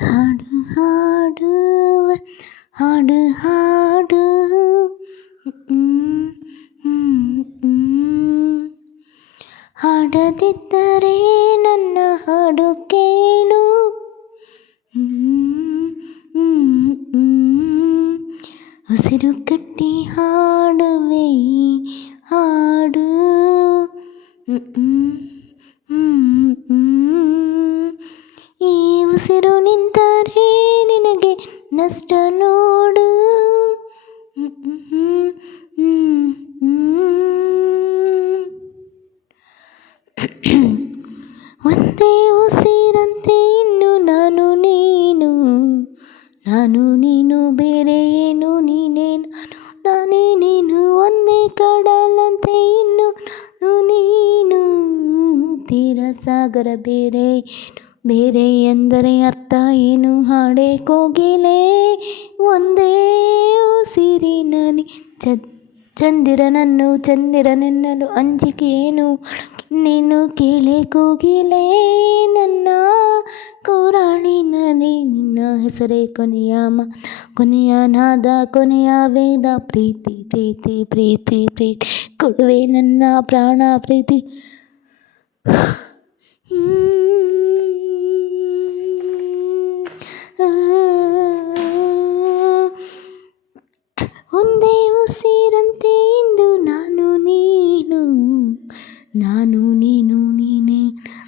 ಹಾಡು ಹಾಡುವ ಹಾಡು ಹಾಡು ಹ್ಮ್, ಹ್ಮ್, ಹ್ಮ್. ಹಾಡದಿದ್ದರೆ ನನ್ನ ಹಾಡು ಕೇಳು ಹ್ಮ್, ಹ್ಮ್, ಹ್ಮ್. ಉಸಿರು ಕಟ್ಟಿ ಹಾಡುವೆ ಈ ಹಾಡು ಉಸಿರು ನಿಂತರೆ ನಿನಗೆ ನಷ್ಟ ನೋಡು. ಒಂದೇ ಉಸಿರಂತೆ ಇನ್ನು ನಾನು ನೀನು. ನಾನು ನೀನು, ಬೇರೆ ಏನು ನೀನೇ? ನಾನು ನಾನೇ ನೀನು ಒಂದೇ ಕಡಲಂತೆ ಇನ್ನು ನಾನು ನೀನು. ತೀರ ಸಾಗರ ಬೇರೆ ಬೇರೆ ಎಂದರೆ ಅರ್ಥ ಏನು? ಹಾಡೆ ಕೋಗಿಲೆ, ಒಂದೇ ಉಸಿರಿನಲ್ಲಿ ಚಂದಿರನನ್ನು ಚಂದಿರನೆನ್ನಲು ಅಂಜಿಕೆ ಏನು? ನೀನು ಕೇಳೆ ಕೋಗಿಲೆ, ನನ್ನ ಕೋರಾಣಿನಲ್ಲಿ ನಿನ್ನ ಹೆಸರೇ ಕೊನೆಯ ಮ, ಕೊನೆಯ ನಾದ, ಕೊನೆಯ ವೇದ. ಪ್ರೀತಿ ಪ್ರೀತಿ ಪ್ರೀತಿ ಪ್ರೀತಿ, ಕೊಡುವೆ ನನ್ನ ಪ್ರಾಣ ಪ್ರೀತಿ. ನಾನು ನೀನು ನೀನೇ.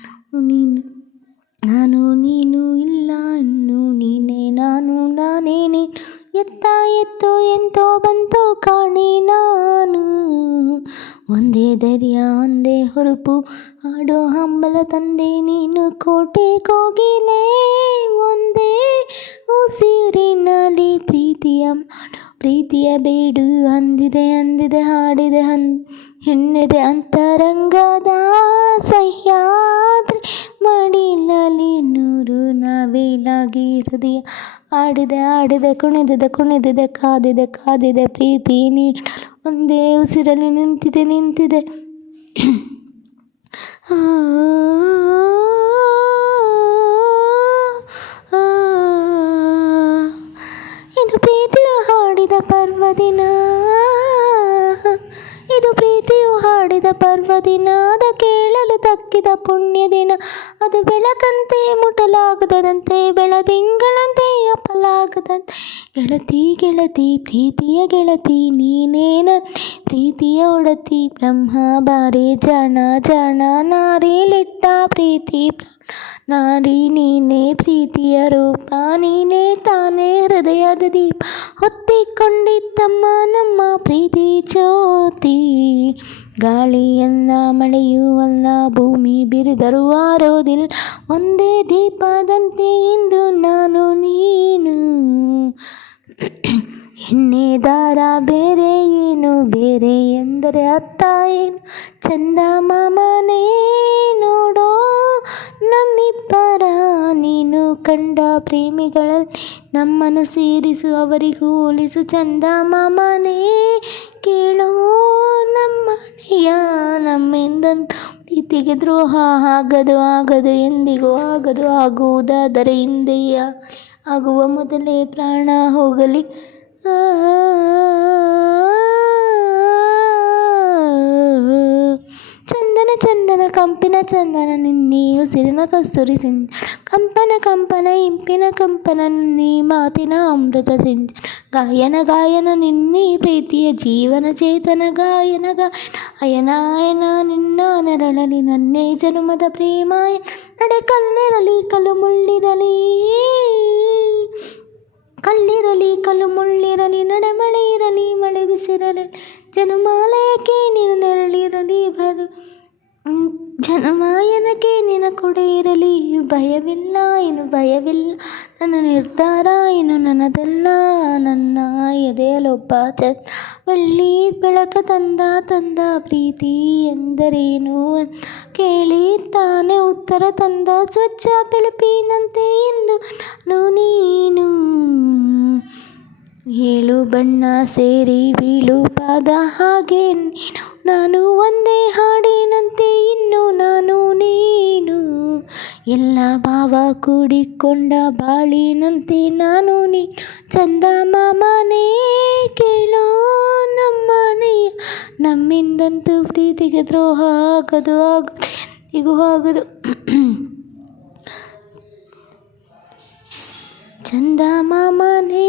ನಾನು ನೀನು ನಾನು ನೀನು ಇಲ್ಲ ಇನ್ನು ನೀನೇ. ನಾನು ನಾನೇನೆ. ನೀನು ಎತ್ತ ಎತ್ತು ಎಂತೋ ಬಂತೋ ಕಾಣೆ ನಾನು. ಒಂದೇ ಧೈರ್ಯ, ಒಂದೇ ಹುರುಪು. ಆಡೋ ಹಂಬಲ ತಂದೆ ನೀನು ಕೋಟೆ ಕೋಗಿಲೆ ಒಂದೇ ಉಸಿರಿನಲ್ಲಿ ಪ್ರೀತಿಯ ಪ್ರೀತಿಯ ಬೇಡು, ಅಂದಿದೆ ಅಂದಿದೆ, ಹಾಡಿದೆ ಹನ್ ಹೆಣ್ಣಿದೆ ಅಂತರಂಗದ ಸಹ್ಯಾದ್ರಿ ಮಡಿಲಲ್ಲಿ ನೂರು ನವಿಲಾಗಿ ಹೃದಯ. ಆಡಿದೆ ಆಡಿದೆ, ಕುಣಿದಿದೆ ಕುಣಿದಿದೆ, ಕಾದಿದೆ ಕಾದಿದೆ, ಪ್ರೀತಿ ನೀಡಲು ಒಂದೇ ಉಸಿರಲ್ಲಿ ನಿಂತಿದೆ ನಿಂತಿದೆ. ಇದು ಪ್ರೀತಿಯ ಹಾಡಿದ ಪರ್ವದಿನ ಅದ ಕೇಳಲು ತಕ್ಕಿದ ಪುಣ್ಯ ದಿನ. ಅದು ಬೆಳಕಂತೆ ಮುಟಲಾಗದಂತೆ ಬೆಳದಿಂಗಳಂತೆ ಅಪಲಾಗದಂತೆ ಗೆಳತಿ ಗೆಳತಿ, ಪ್ರೀತಿಯ ಗೆಳತಿ, ನೀನೇನ? ಪ್ರೀತಿಯ ಒಡತಿ, ಬ್ರಹ್ಮ, ಬಾರಿ ಜಾಣ ಜಾಣ ನಾರಿಲಿಟ್ಟ ಪ್ರೀತಿ, ನಾರಿ, ನೀನೇ, ಪ್ರೀತಿಯ ರೂಪ, ನೀನೇ ತಾನೇ ಹೃದಯದ ದೀಪ. ಹೊತ್ತಿಕೊಂಡಿದ್ದಮ್ಮ ನಮ್ಮ ಪ್ರೀತಿ ಜ್ಯೋತಿ. ಗಾಳಿಯಲ್ಲ ಮಳೆಯುವಲ್ಲ ಭೂಮಿ ಬಿರಿದರೂ ಆರೋದಿಲ್ಲ. ಒಂದೇ ದೀಪದಂತೆ ಇಂದು ನಾನು ನೀನು. ಎಣ್ಣೆ ದಾರ ಬೇರೆ ಏನು? ಬೇರೆ ಎಂದರೆ ಅತ್ತ ಏನು? ಚಂದ ಮಾಮನೇ ನೋಡೋ ನಮ್ಮಿಬ್ಬರ. ನೀನು ಕಂಡ ಪ್ರೇಮಿಗಳಲ್ಲಿ ನಮ್ಮನ್ನು ಸೇರಿಸು ಅವರಿಗೂ ಹೋಲಿಸು ಚಂದ ಮಾಮನೇ ಕೇಳೋ ನಮ್ಮನೆಯ ನಮ್ಮಿಂದಂತ ಪ್ರೀತಿಗೆ ದ್ರೋಹ ಆಗದು ಆಗದು, ಎಂದಿಗೂ ಆಗದು, ಆಗುವುದಾದರೆ ಹಿಂದೆಯ ಆಗುವ ಮೊದಲೇ ಪ್ರಾಣ ಹೋಗಲಿ. ಚಂದನ ಕಂಪಿನ ಚಂದನ ನಿನ್ನೆ ಉಸಿರಿನ ಕಸ್ತೂರಿ ಸಿಂಚ ಕಂಪನ ಕಂಪನ ಇಂಪಿನ ಕಂಪನ ನಿನ್ನೆ ಮಾತಿನ ಅಮೃತ ಸಿಂಚ ಗಾಯನ ಗಾಯನ ನಿನ್ನೆ ಪ್ರೀತಿಯ ಜೀವನ ಚೇತನ ಗಾಯನ ಗಾಯನ ಅಯನ ಅಯನ ನಿನ್ನ ನೆರಳಲಿ ನನ್ನೇ ಜನುಮದ ಪ್ರೇಮಾಯ ನಡೆ ಕಲ್ಲಿರಲಿ ಕಲ್ಲು ಮುಳ್ಳಿರಲಿ ಕಲ್ಲಿರಲಿ ಕಲ್ಲು ಮುಳ್ಳಿರಲಿ ನಡೆ ಮಳೆ ಇರಲಿ ಮಳೆ ಬಿಸಿರಲಿ ಜನುಮಾಲಯಕ್ಕೆ ನಿನ್ನ ನೆರಳಿರಲಿ ಬರು ಹ್ಮ್, ಜನಮಾಯನಕ್ಕೆ ನಿನ ಕೊಡೆ ಇರಲಿ. ಭಯವಿಲ್ಲ, ಏನು ಭಯವಿಲ್ಲ. ನನ್ನ ನಿರ್ಧಾರ ಏನು ನನ್ನದಲ್ಲ. ನನ್ನ ಎದೆಯಲೊಬ್ಬ ಚಳ್ಳಿ ಬೆಳಕ ತಂದ ತಂದ ಪ್ರೀತಿ ಎಂದರೇನು? ಕೇಳಿ ತಾನೇ ಉತ್ತರ ತಂದ, ಸ್ವಚ್ಛ, ಬೆಳಪಿನಂತೆ ಎಂದು. ನಾನು ಬಣ್ಣ ಸೇರಿ ಬೀಳು ಪಾದ ಹಾಗೆ ನೀನು. ನಾನು ಒಂದೇ ಹಾಡಿನಂತೆ, ಇನ್ನು ನಾನು ನೀನು. ಎಲ್ಲ ಭಾವ ಕೂಡಿಕೊಂಡ ಬಾಳಿನಂತೆ ನಾನು ನೀ ಚಂದ ಮಾಮನೇ, ಕೇಳೋ ನಮ್ಮನೆಯ ನಮ್ಮಿಂದಂತೂ ಪ್ರೀತಿಗೆ ದ್ರೋಹ ಆಗದು, ಎಂದಿಗೂ ಆಗದು. ಚಂದ ಮಾಮನೇ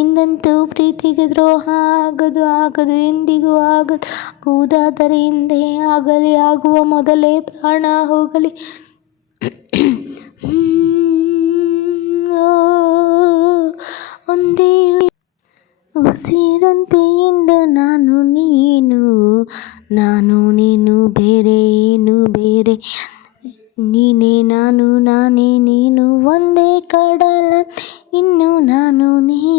ನಮ್ಮಿಂದಂತೂ ಪ್ರೀತಿಗೆ ದ್ರೋಹ ಆಗದು ಆಗದು, ಎಂದಿಗೂ ಆಗದು. ಆಗುವುದಾದರೆ ಹಿಂದೆ ಆಗಲಿ, ಆಗುವ ಮೊದಲೇ ಪ್ರಾಣ ಹೋಗಲಿ. ಒಂದೇ ಉಸಿರಂತೆ ಇಂದು ನಾನು ನೀನು ನಾನು ನೀನು ಬೇರೆ, ಏನು ಬೇರೆ. ನೀನೇ ನಾನು, ನಾನೇ ನೀನು, ಒಂದೇ ಕಡಲ, ಇನ್ನು ನಾನು ನೀನು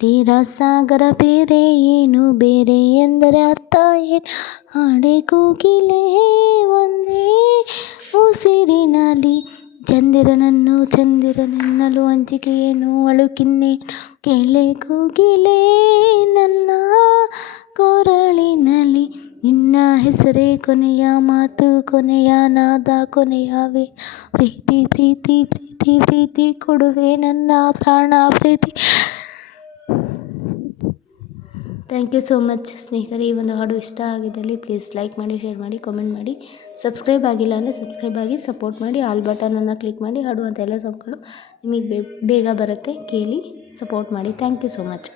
ತೀರ ಸಾಗರ ಬೇರೆ ಏನು ಬೇರೆ ಎಂದರೆ ಅರ್ಥ ಏನು? ಹಾಡೆ ಕೋಗಿಲೆ ಒಂದೇ ಉಸಿರಿನಲ್ಲಿ. ಚಂದಿರನನ್ನು ಚಂದಿರನೆನ್ನಲು ಹಂಚಿಕೆ ಏನು ಅಳುಕಿನ್ನೆ ಕೇಳೆ ಕೋಗಿಲೆ ನನ್ನ ಕೊರಳಿನಲ್ಲಿ. ನಿನ್ನ ಹೆಸರೇ ಕೊನೆಯ ಮಾತು ಕೊನೆಯ ನಾದ ಕೊನೆಯವೇ. ಪ್ರೀತಿ ಪ್ರೀತಿ ಪ್ರೀತಿ ಪ್ರೀತಿ ಕೊಡುವೆ ನನ್ನ ಪ್ರಾಣ ಪ್ರೀತಿ. ಥ್ಯಾಂಕ್ ಯು ಸೋ ಮಚ್ ಸ್ನೇಹಿತರೆ. ಈ ಒಂದು ಹಾಡು ಇಷ್ಟ ಆಗಿದ್ದಲ್ಲಿ ಪ್ಲೀಸ್ ಲೈಕ್ ಮಾಡಿ ಶೇರ್ ಮಾಡಿ ಕಮೆಂಟ್ ಮಾಡಿ. ಸಬ್ಸ್ಕ್ರೈಬ್ ಆಗಿಲ್ಲ ಅಂದರೆ ಸಬ್ಸ್ಕ್ರೈಬ್ ಆಗಿ ಸಪೋರ್ಟ್ ಮಾಡಿ. ಆಲ್ ಬಟನನ್ನು ಕ್ಲಿಕ್ ಮಾಡಿ. ಹಾಡುವಂಥ ಎಲ್ಲ ಸಾಂಗ್ಗಳು ನಿಮಗೆ ಬೇಗ ಬರುತ್ತೆ ಕೇಳಿ ಸಪೋರ್ಟ್ ಮಾಡಿ. Thank you so much